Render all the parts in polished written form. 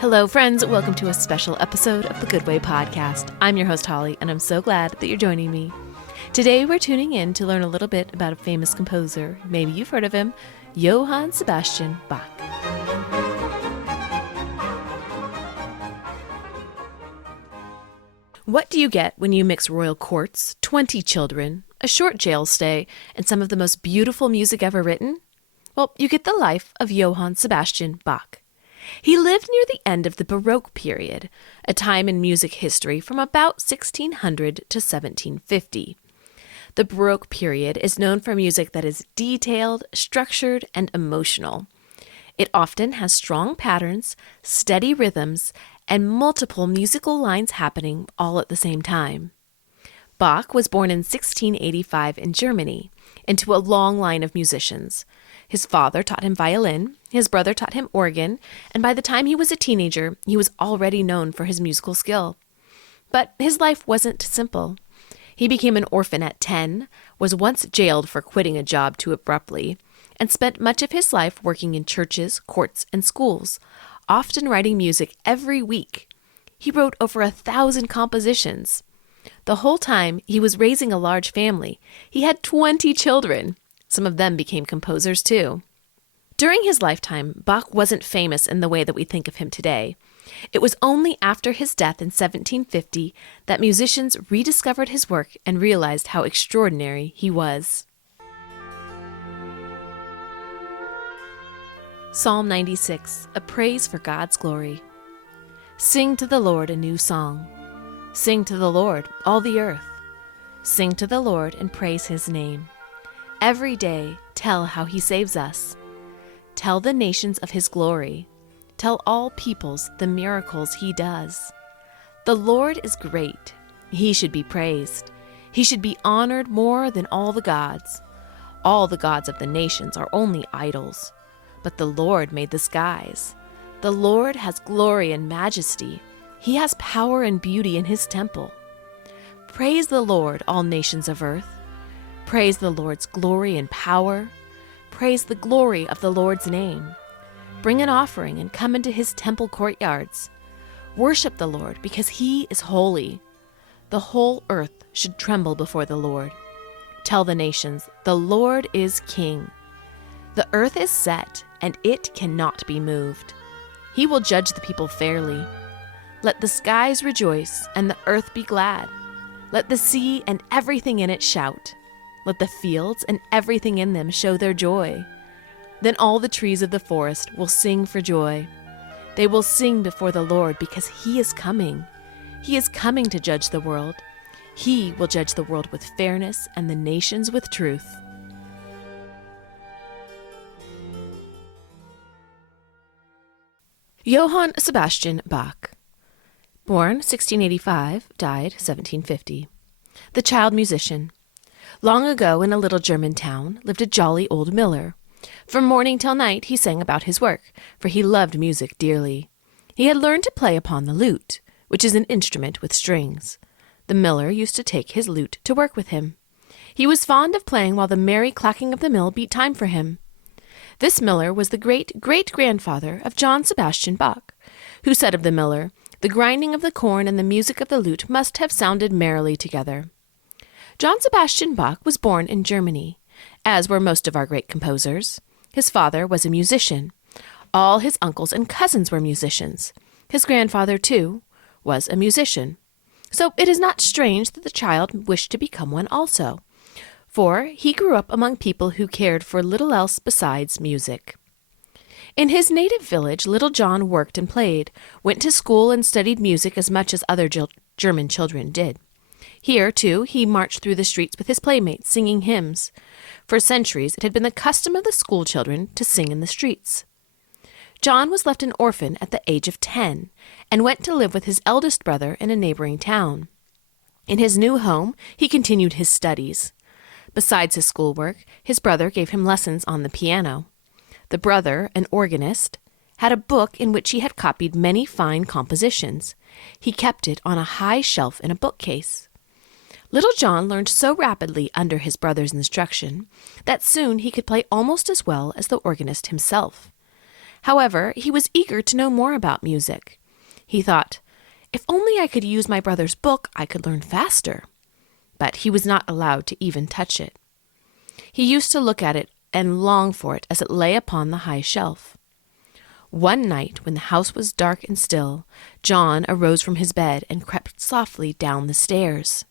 Hello, friends. Welcome to a special episode of the Good Way Podcast. I'm your host, Holly, and I'm so glad that you're joining me. Today, we're tuning in to learn a little bit about a famous composer. Maybe you've heard of him, Johann Sebastian Bach. What do you get when you mix royal courts, 20 children, a short jail stay, and some of the most beautiful music ever written? Well, you get the life of Johann Sebastian Bach. He lived near the end of the Baroque period, a time in music history from about 1600 to 1750. The Baroque period is known for music that is detailed, structured, and emotional. It often has strong patterns, steady rhythms, and multiple musical lines happening all at the same time. Bach was born in 1685 in Germany, into a long line of musicians. His father taught him violin, his brother taught him organ, and by the time he was a teenager, he was already known for his musical skill. But his life wasn't simple. He became an orphan at 10, was once jailed for quitting a job too abruptly, and spent much of his life working in churches, courts, and schools, often writing music every week. He wrote over 1,000 compositions. The whole time, he was raising a large family. He had 20 children. Some of them became composers too. During his lifetime, Bach wasn't famous in the way that we think of him today. It was only after his death in 1750 that musicians rediscovered his work and realized how extraordinary he was. Psalm 96, a praise for God's glory. Sing to the Lord a new song. Sing to the Lord, all the earth. Sing to the Lord and praise his name. Every day, tell how he saves us. Tell the nations of his glory. Tell all peoples the miracles he does. The Lord is great. He should be praised. He should be honored more than all the gods. All the gods of the nations are only idols. But the Lord made the skies. The Lord has glory and majesty. He has power and beauty in his temple. Praise the Lord, all nations of earth. Praise the Lord's glory and power. Praise the glory of the Lord's name. Bring an offering and come into his temple courtyards. Worship the Lord because he is holy. The whole earth should tremble before the Lord. Tell the nations, the Lord is king. The earth is set, and it cannot be moved. He will judge the people fairly. Let the skies rejoice, and the earth be glad. Let the sea and everything in it shout. Let the fields and everything in them show their joy. Then all the trees of the forest will sing for joy. They will sing before the Lord because he is coming. He is coming to judge the world. He will judge the world with fairness and the nations with truth. Johann Sebastian Bach. Born 1685, died 1750. The child musician. Long ago, in a little German town, lived a jolly old miller. From morning till night he sang about his work, for he loved music dearly. He had learned to play upon the lute, which is an instrument with strings. The miller used to take his lute to work with him. He was fond of playing while the merry clacking of the mill beat time for him. This miller was the great-great-grandfather of Johann Sebastian Bach, who said of the miller, "The grinding of the corn and the music of the lute must have sounded merrily together." Johann Sebastian Bach was born in Germany, as were most of our great composers. His father was a musician. All his uncles and cousins were musicians. His grandfather, too, was a musician. So it is not strange that the child wished to become one also, for he grew up among people who cared for little else besides music. In his native village, little John worked and played, went to school and studied music as much as other German children did. Here, too, he marched through the streets with his playmates, singing hymns. For centuries, it had been the custom of the school children to sing in the streets. John was left an orphan at the age of 10 and went to live with his eldest brother in a neighboring town. In his new home, he continued his studies. Besides his schoolwork, his brother gave him lessons on the piano. The brother, an organist, had a book in which he had copied many fine compositions. He kept it on a high shelf in a bookcase. Little John learned so rapidly under his brother's instruction that soon he could play almost as well as the organist himself. However, he was eager to know more about music. He thought, if only I could use my brother's book, I could learn faster. But he was not allowed to even touch it. He used to look at it and long for it as it lay upon the high shelf. One night, when the house was dark and still, John arose from his bed and crept softly down the stairs.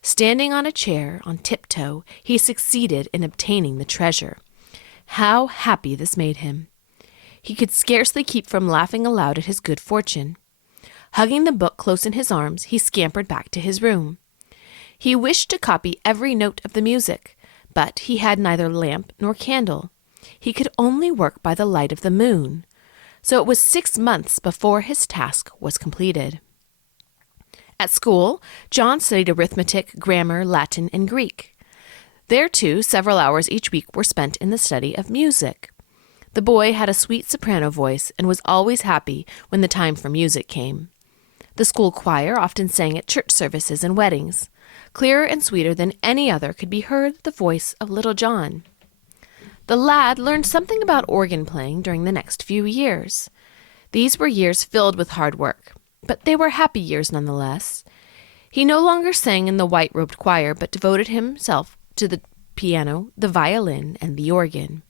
Standing on a chair on tiptoe, he succeeded in obtaining the treasure. How happy this made him! He could scarcely keep from laughing aloud at his good fortune. Hugging the book close in his arms, he scampered back to his room. He wished to copy every note of the music, but he had neither lamp nor candle. He could only work by the light of the moon. So it was 6 months before his task was completed. At school, John studied arithmetic, grammar, Latin, and Greek. There, too, several hours each week were spent in the study of music. The boy had a sweet soprano voice and was always happy when the time for music came. The school choir often sang at church services and weddings. Clearer and sweeter than any other could be heard the voice of little John. The lad learned something about organ playing during the next few years. These were years filled with hard work, but they were happy years nonetheless. He no longer sang in the white-robed choir, but devoted himself to the piano, the violin, and the organ.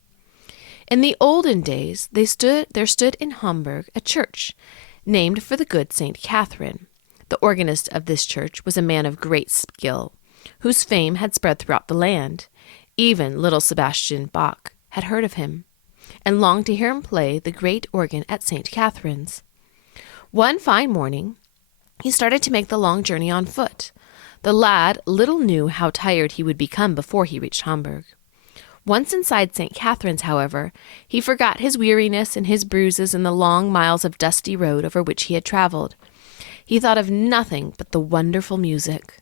In the olden days, there stood in Hamburg a church named for the good St. Catherine. The organist of this church was a man of great skill, whose fame had spread throughout the land. Even little Sebastian Bach had heard of him, and longed to hear him play the great organ at St. Catherine's. One fine morning, he started to make the long journey on foot. The lad little knew how tired he would become before he reached Hamburg. Once inside St. Catherine's, however, he forgot his weariness and his bruises and the long miles of dusty road over which he had traveled. He thought of nothing but the wonderful music.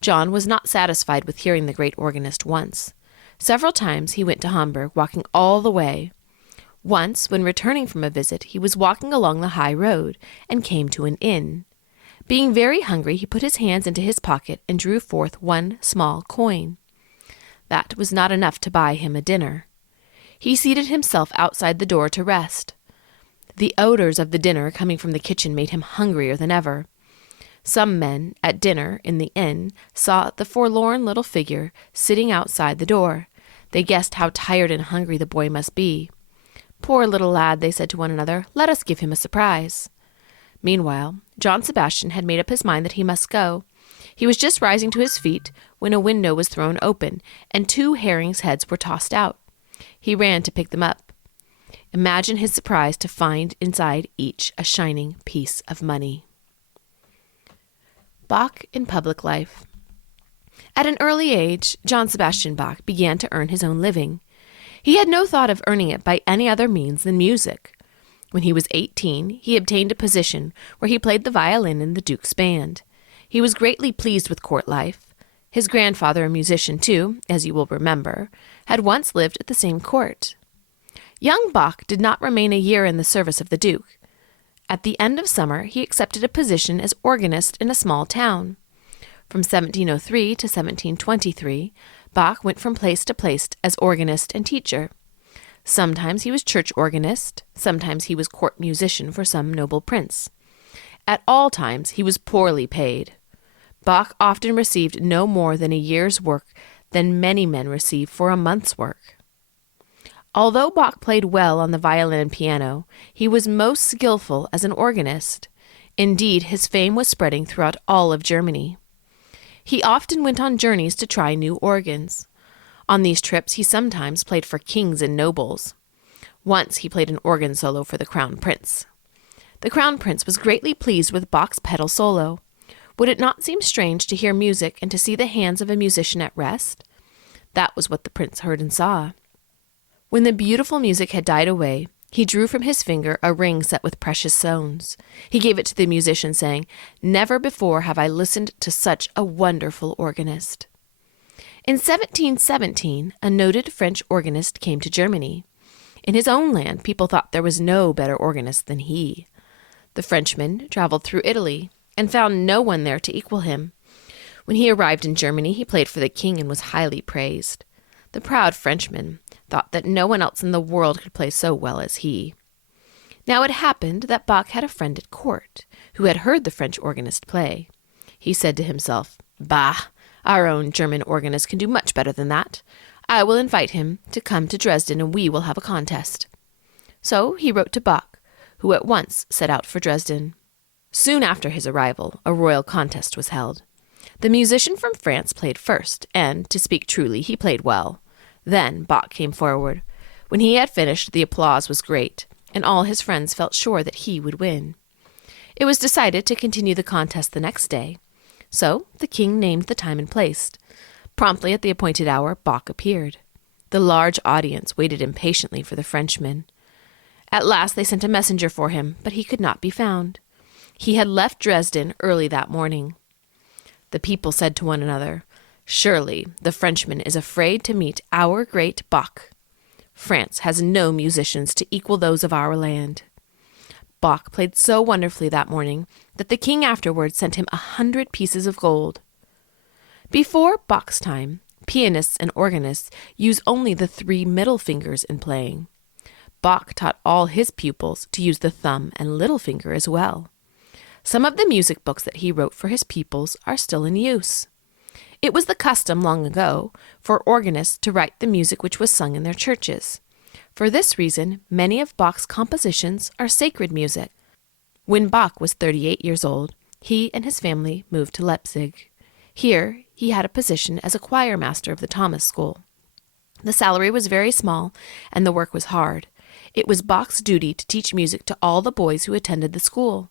John was not satisfied with hearing the great organist once. Several times he went to Hamburg, walking all the way. Once, when returning from a visit, he was walking along the high road and came to an inn. Being very hungry, he put his hands into his pocket and drew forth one small coin. That was not enough to buy him a dinner. He seated himself outside the door to rest. The odors of the dinner coming from the kitchen made him hungrier than ever. Some men, at dinner in the inn, saw the forlorn little figure sitting outside the door. They guessed how tired and hungry the boy must be. Poor little lad, they said to one another, let us give him a surprise. Meanwhile, Johann Sebastian had made up his mind that he must go. He was just rising to his feet when a window was thrown open, and 2 herrings' heads were tossed out. He ran to pick them up. Imagine his surprise to find inside each a shining piece of money. Bach in public life. At an early age, Johann Sebastian Bach began to earn his own living. He had no thought of earning it by any other means than music. When he was 18, he obtained a position where he played the violin in the Duke's band. He was greatly pleased with court life. His grandfather, a musician too, as you will remember, had once lived at the same court. Young Bach did not remain a year in the service of the Duke. At the end of summer, he accepted a position as organist in a small town. From 1703 to 1723, Bach went from place to place as organist and teacher. Sometimes he was church organist, sometimes he was court musician for some noble prince. At all times, he was poorly paid. Bach often received no more than a year's work than many men receive for a month's work. Although Bach played well on the violin and piano, he was most skillful as an organist. Indeed, his fame was spreading throughout all of Germany. He often went on journeys to try new organs. On these trips, he sometimes played for kings and nobles. Once he played an organ solo for the Crown Prince. The Crown Prince was greatly pleased with Bach's pedal solo. Would it not seem strange to hear music and to see the hands of a musician at rest? That was what the prince heard and saw. When the beautiful music had died away, he drew from his finger a ring set with precious stones. He gave it to the musician, saying, "Never before have I listened to such a wonderful organist." In 1717, a noted French organist came to Germany. In his own land, people thought there was no better organist than he. The Frenchman traveled through Italy and found no one there to equal him. When he arrived in Germany, he played for the king and was highly praised. The proud Frenchman thought that no one else in the world could play so well as he. Now it happened that Bach had a friend at court who had heard the French organist play. He said to himself, "Bah, our own German organist can do much better than that. I will invite him to come to Dresden and we will have a contest." So he wrote to Bach, who at once set out for Dresden. Soon after his arrival, a royal contest was held. The musician from France played first, and, to speak truly, he played well. Then Bach came forward. When he had finished, the applause was great, and all his friends felt sure that he would win. It was decided to continue the contest the next day. So the king named the time and place. Promptly at the appointed hour, Bach appeared. The large audience waited impatiently for the Frenchman. At last they sent a messenger for him, but he could not be found. He had left Dresden early that morning. The people said to one another, "Surely the Frenchman is afraid to meet our great Bach. France has no musicians to equal those of our land." Bach played so wonderfully that morning that the king afterwards sent him 100 pieces of gold. Before Bach's time, pianists and organists use only the 3 middle fingers in playing. Bach taught all his pupils to use the thumb and little finger as well. Some of the music books that he wrote for his pupils are still in use. It was the custom long ago for organists to write the music which was sung in their churches. For this reason, many of Bach's compositions are sacred music. When Bach was 38 years old, he and his family moved to Leipzig. Here, he had a position as a choir master of the Thomas School. The salary was very small, and the work was hard. It was Bach's duty to teach music to all the boys who attended the school.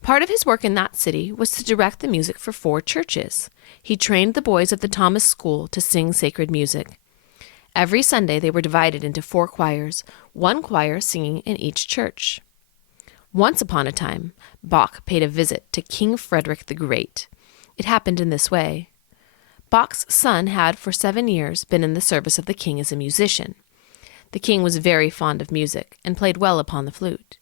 Part of his work in that city was to direct the music for 4 churches. He trained the boys of the Thomas School to sing sacred music. Every Sunday they were divided into 4 choirs, 1 choir singing in each church. Once upon a time, Bach paid a visit to King Frederick the Great. It happened in this way. Bach's son had for 7 years been in the service of the king as a musician. The king was very fond of music and played well upon the flute.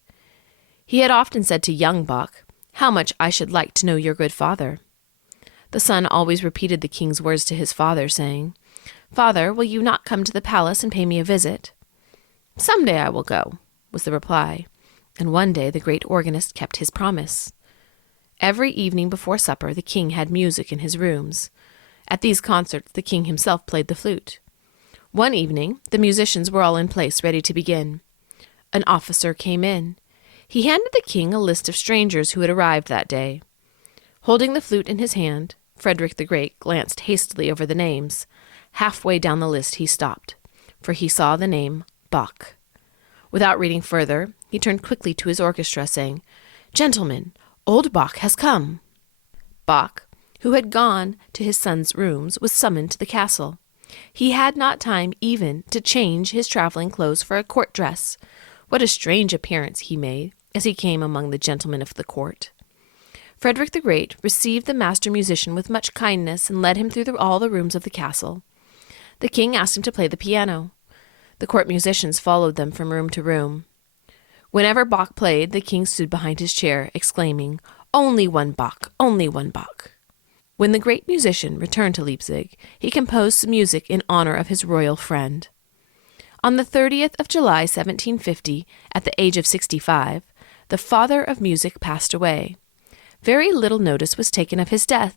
He had often said to young Bach, "How much I should like to know your good father." The son always repeated the king's words to his father, saying, "Father, will you not come to the palace and pay me a visit?" "Some day I will go," was the reply, and one day the great organist kept his promise. Every evening before supper the king had music in his rooms. At these concerts the king himself played the flute. One evening the musicians were all in place ready to begin. An officer came in. He handed the king a list of strangers who had arrived that day. Holding the flute in his hand, Frederick the Great glanced hastily over the names. Halfway down the list he stopped, for he saw the name Bach. Without reading further, he turned quickly to his orchestra, saying, "Gentlemen, old Bach has come." Bach, who had gone to his son's rooms, was summoned to the castle. He had not time even to change his traveling clothes for a court dress. What a strange appearance he made as he came among the gentlemen of the court. Frederick the Great received the master musician with much kindness and led him through all the rooms of the castle. The king asked him to play the piano. The court musicians followed them from room to room. Whenever Bach played, the king stood behind his chair, exclaiming, "Only one Bach, only one Bach." When the great musician returned to Leipzig, he composed some music in honor of his royal friend. On the 30th of July, 1750, at the age of 65, the father of music passed away. Very little notice was taken of his death.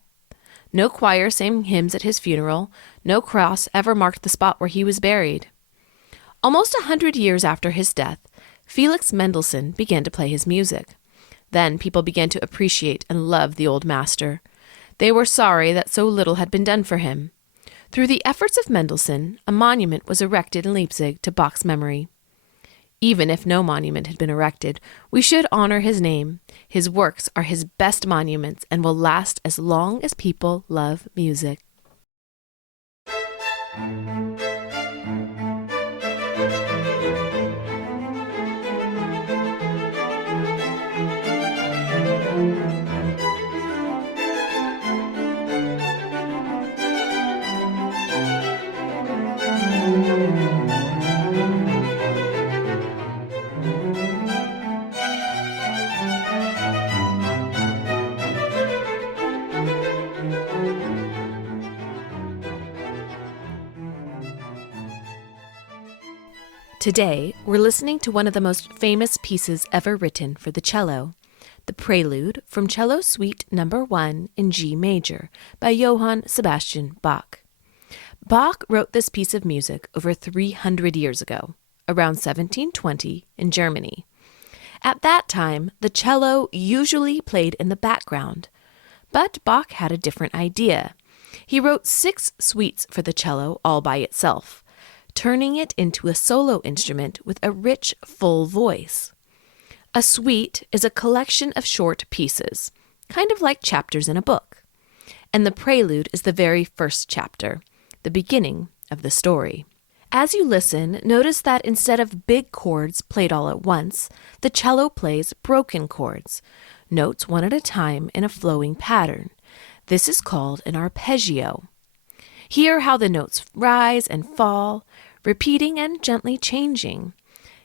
No choir sang hymns at his funeral, no cross ever marked the spot where he was buried. Almost 100 years after his death, Felix Mendelssohn began to play his music. Then people began to appreciate and love the old master. They were sorry that so little had been done for him. Through the efforts of Mendelssohn, a monument was erected in Leipzig to Bach's memory. Even if no monument had been erected, we should honor his name. His works are his best monuments and will last as long as people love music. Today, we're listening to one of the most famous pieces ever written for the cello, the Prelude from Cello Suite No. 1 in G major by Johann Sebastian Bach. Bach wrote this piece of music over 300 years ago, around 1720 in Germany. At that time, the cello usually played in the background, but Bach had a different idea. He wrote 6 suites for the cello all by itself, turning it into a solo instrument with a rich, full voice. A suite is a collection of short pieces, kind of like chapters in a book. And the prelude is the very first chapter, the beginning of the story. As you listen, notice that instead of big chords played all at once, the cello plays broken chords, notes one at a time in a flowing pattern. This is called an arpeggio. Hear how the notes rise and fall, repeating and gently changing.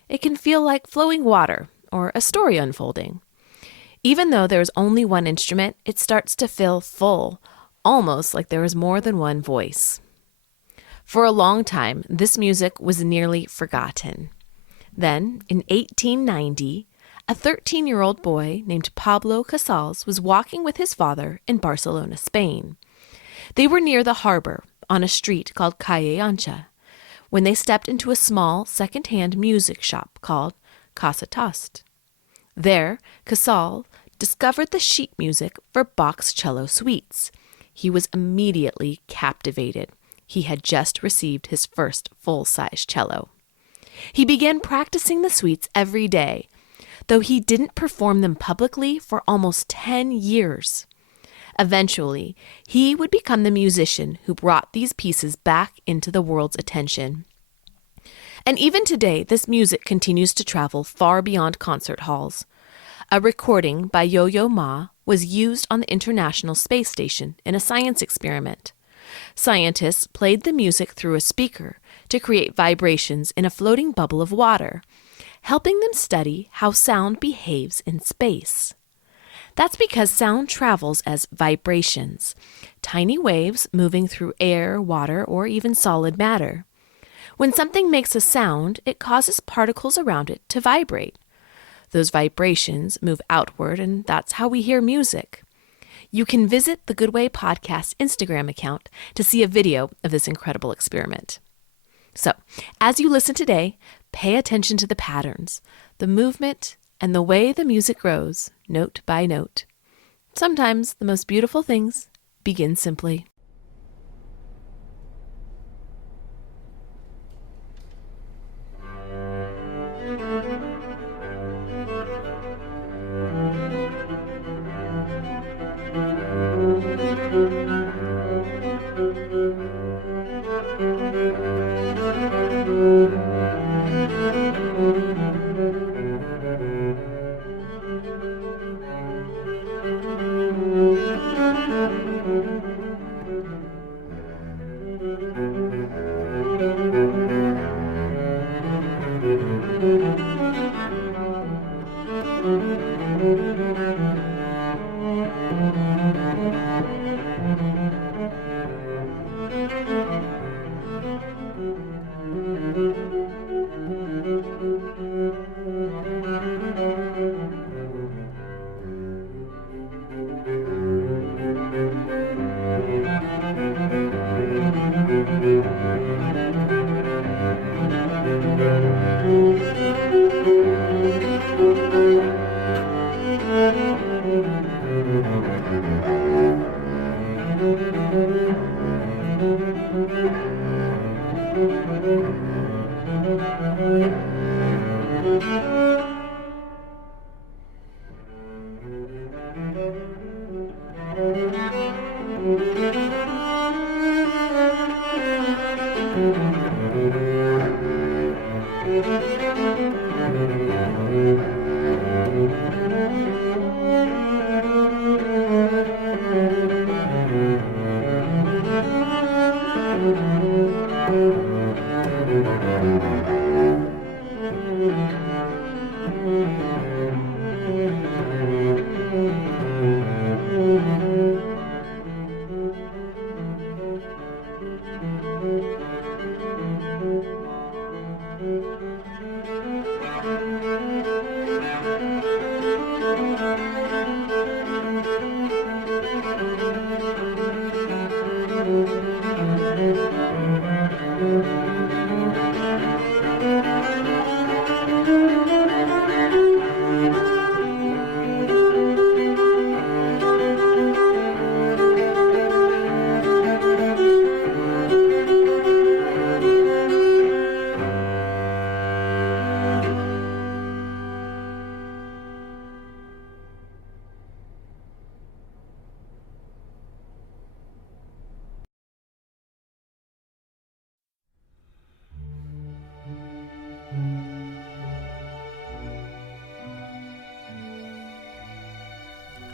It can feel like flowing water or a story unfolding. Even though there is only one instrument, it starts to feel full, almost like there is more than one voice. For a long time, this music was nearly forgotten. Then, in 1890, a 13-year-old boy named Pablo Casals was walking with his father in Barcelona, Spain. They were near the harbor, on a street called Calle Ancha, when they stepped into a small second-hand music shop called Casa Tost. There, Casals discovered the sheet music for Bach's cello suites. He was immediately captivated. He had just received his first full-size cello. He began practicing the suites every day, though he didn't perform them publicly for almost 10 years. Eventually, he would become the musician who brought these pieces back into the world's attention. And even today, this music continues to travel far beyond concert halls. A recording by Yo-Yo Ma was used on the International Space Station in a science experiment. Scientists played the music through a speaker to create vibrations in a floating bubble of water, helping them study how sound behaves in space. That's because sound travels as vibrations, tiny waves moving through air, water, or even solid matter. When something makes a sound, it causes particles around it to vibrate. Those vibrations move outward, and that's how we hear music. You can visit the Good Way Podcast Instagram account to see a video of this incredible experiment. So, as you listen today, pay attention to the patterns, the movement, and the way the music grows, note by note. Sometimes the most beautiful things begin simply.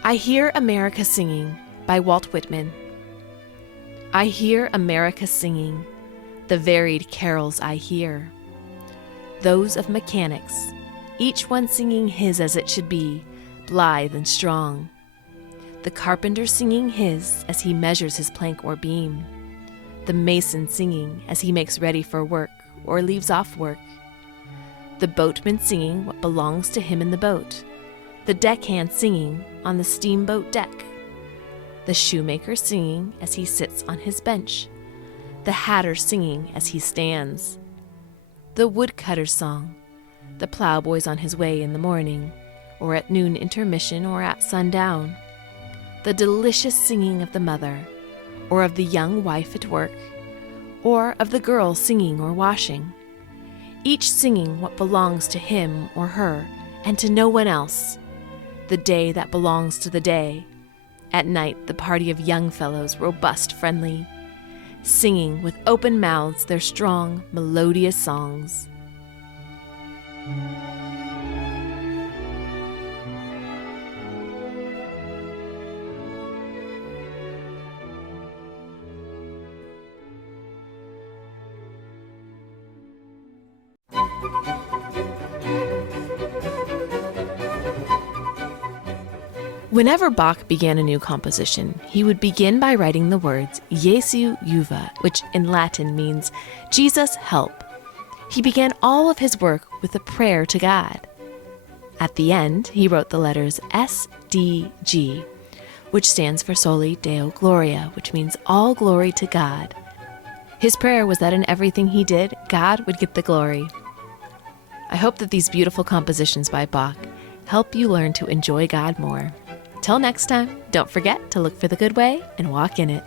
I Hear America Singing by Walt Whitman. I hear America singing, the varied carols I hear. Those of mechanics, each one singing his as it should be, blithe and strong. The carpenter singing his as he measures his plank or beam. The mason singing as he makes ready for work or leaves off work. The boatman singing what belongs to him in the boat. The deckhand singing on the steamboat deck. The shoemaker singing as he sits on his bench. The hatter singing as he stands. The woodcutter's song. The plowboy's on his way in the morning, or at noon intermission, or at sundown. The delicious singing of the mother, or of the young wife at work, or of the girl singing or washing. Each singing what belongs to him or her, and to no one else. The day that belongs to the day. At night, the party of young fellows, robust, friendly, singing with open mouths their strong, melodious songs. Whenever Bach began a new composition, he would begin by writing the words Jesu Juva, which in Latin means Jesus help. He began all of his work with a prayer to God. At the end, he wrote the letters SDG, which stands for Soli Deo Gloria, which means all glory to God. His prayer was that in everything he did, God would get the glory. I hope that these beautiful compositions by Bach help you learn to enjoy God more. Till next time, don't forget to look for the good way and walk in it.